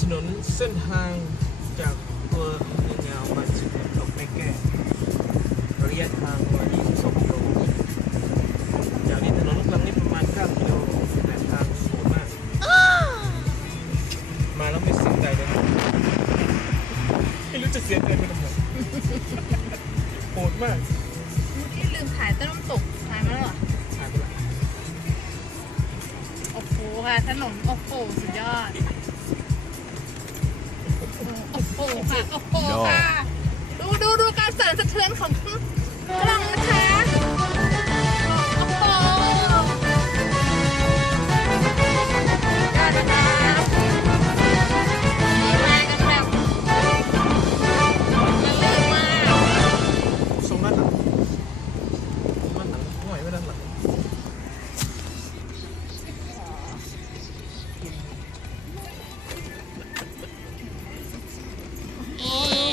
ถนนเส้นทางจากตัวเมืองยาวมาถึงตกแม่แก้ระยะทางประมาณ22 กิโลจากนี้ถนนลูกรังนี่ประมาณ9 กิโลแต่ทางโหดมากมาแล้วไม่เสียใจเลยนะไม่รู้จะเสียใจไปทำไมโหดมากเมื่อกี้ลืมถ่ายต้นน้ำตกถ่ายมาแล้วเหรอถ่ายไปละโอ้โหค่ะถนนโอ้โหสุดยอดโอ้โหค่ะโอ้โหค่ะดูการสั่นสะเทือนของกล้องนะคะโอ้โหยอดนะคะนี่มากันแบบลื่นมากทรงด้านหลังห่วยไว้ด้านหลัง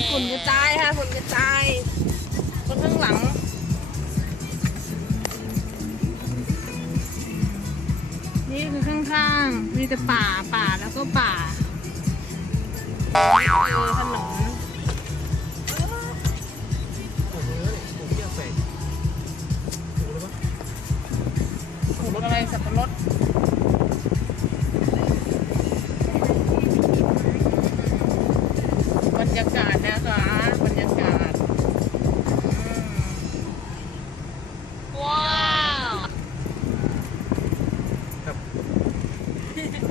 ฝุ่นกระจายค่ะฝุ่นกระจายคนข้างหลังนี่คือข้างๆมีแต่ป่าแล้วก็ป่าถนนโอ้โหผมเยี่ยแฝงโอ้โหเลยปะปลูกอะไรสับปะรดบรรยากาศนะคะบรรยากาศว้าวครับเห็น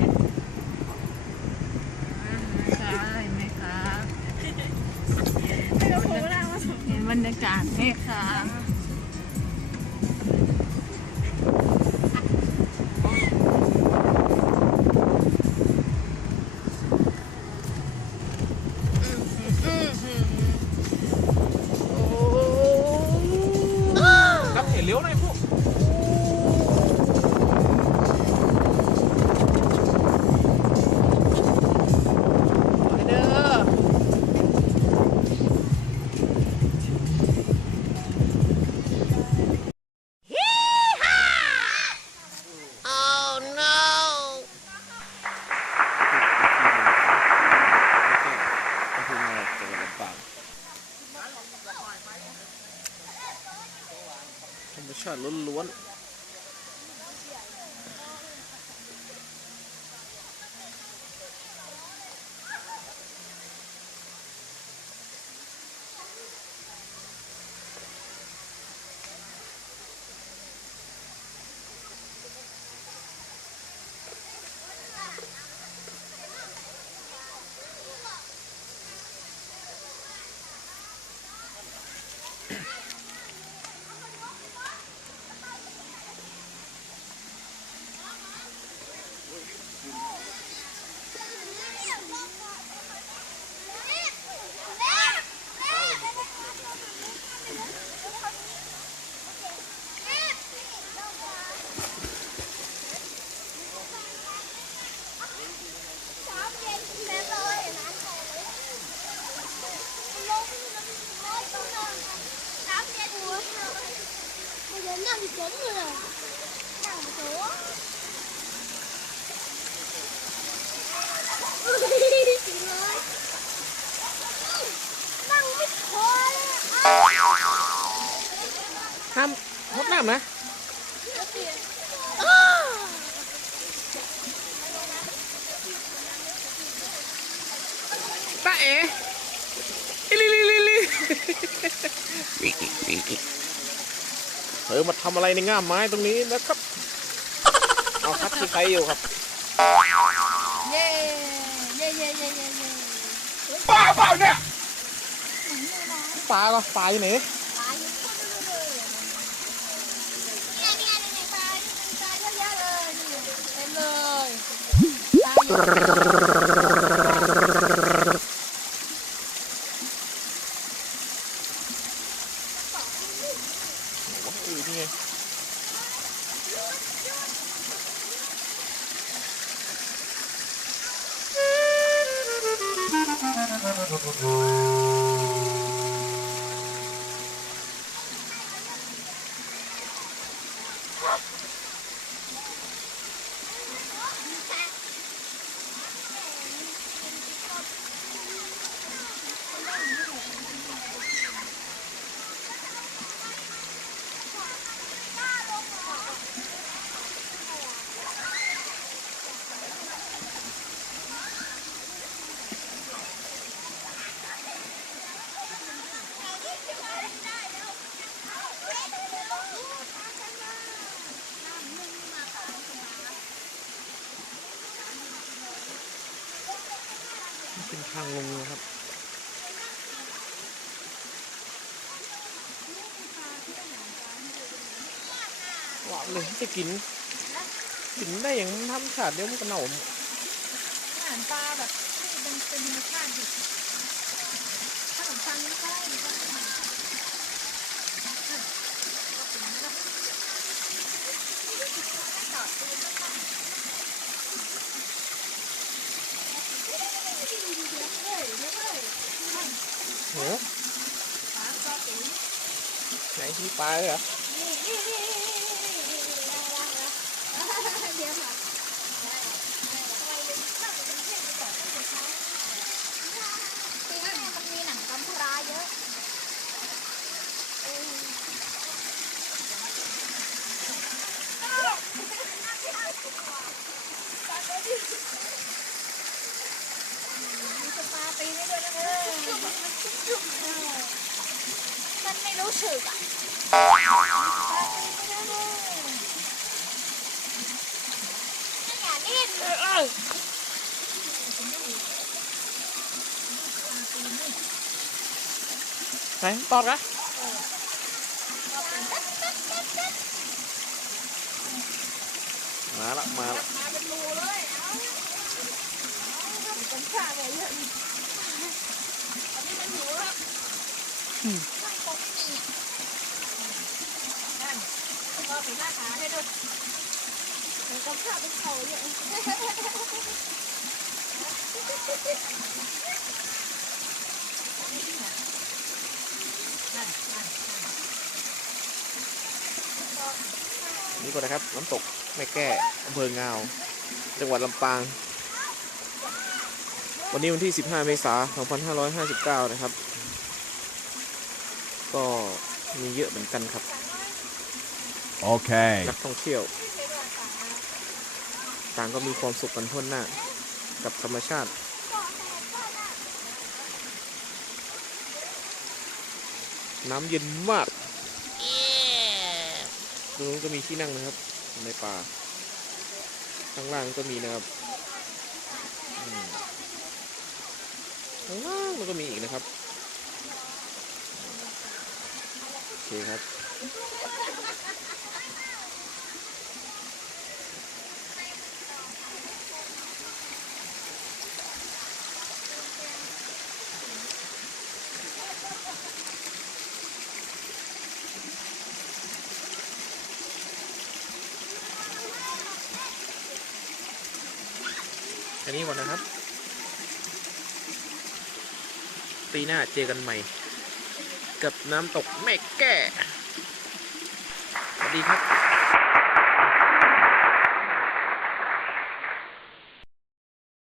ไหมคะเห็นบรรยากาศไหมคะครับเห็นเลี้ยวหน่อยพวกเด้อธรรมชาติล้วนnằm trốn rồi nè nằm xuống chị ơi nằm mít thôi ห้ามฮดน้ำนะตาเอ๋ลิมาทำอะไรในง่ามไม้ตรงนี้นะครับเอาครับที่ใครอยู่ครับเย่ปลาเปล่าเนี่ยปลาก็ปลาอยู่ไหนนี่ไง เป็นทางลงนะครับหวานเลยจะกินได้อย่างธรรมชาติเดี๋ยวมันก็เน่า อาหารปลาแบบที่เป็นธรรมชาติดิขนมปังนี่ก็ได้หรือว่าโอ้ไหนมีปลาเลยเหรอ เดี๋ยวค่ะปีนี้มันมีหนังกำพร้าเยอะมีสปาตีไม่ด้วยนะมันไม่รู้สึกอ่ะอย่าดิ้น ไหนตอดกะมาละมาเป็นรูเลยเป็นข้าเลยเยอะอันนี้มันหิวครับไม่ปกตินั่นก็เป็นหน้าขาให้ด้วยเป็นกำข้าเป็นเขาเยอะนี่ก่อนนะครับน้ำตกแม่แก้อำเภองาวจังหวัดลำปางวันนี้วันที่ 15 เมษายน 2559 นะครับก็มีเยอะเหมือนกันครับ Okay. นักท่องเที่ยวต่างก็มีความสุขกันทั่วหน้ากับธรรมชาติน้ำเย็นมากตรงนู้นก็มีที่นั่งนะครับในป่าข้างล่างก็มีนะครับข้างล่างมันก็มีอีกนะครับโอเคครับอันนี้ก่อนนะครับปีหน้าเจอกันใหม่กับน้ำตกแม่แก้สวัสดีครับ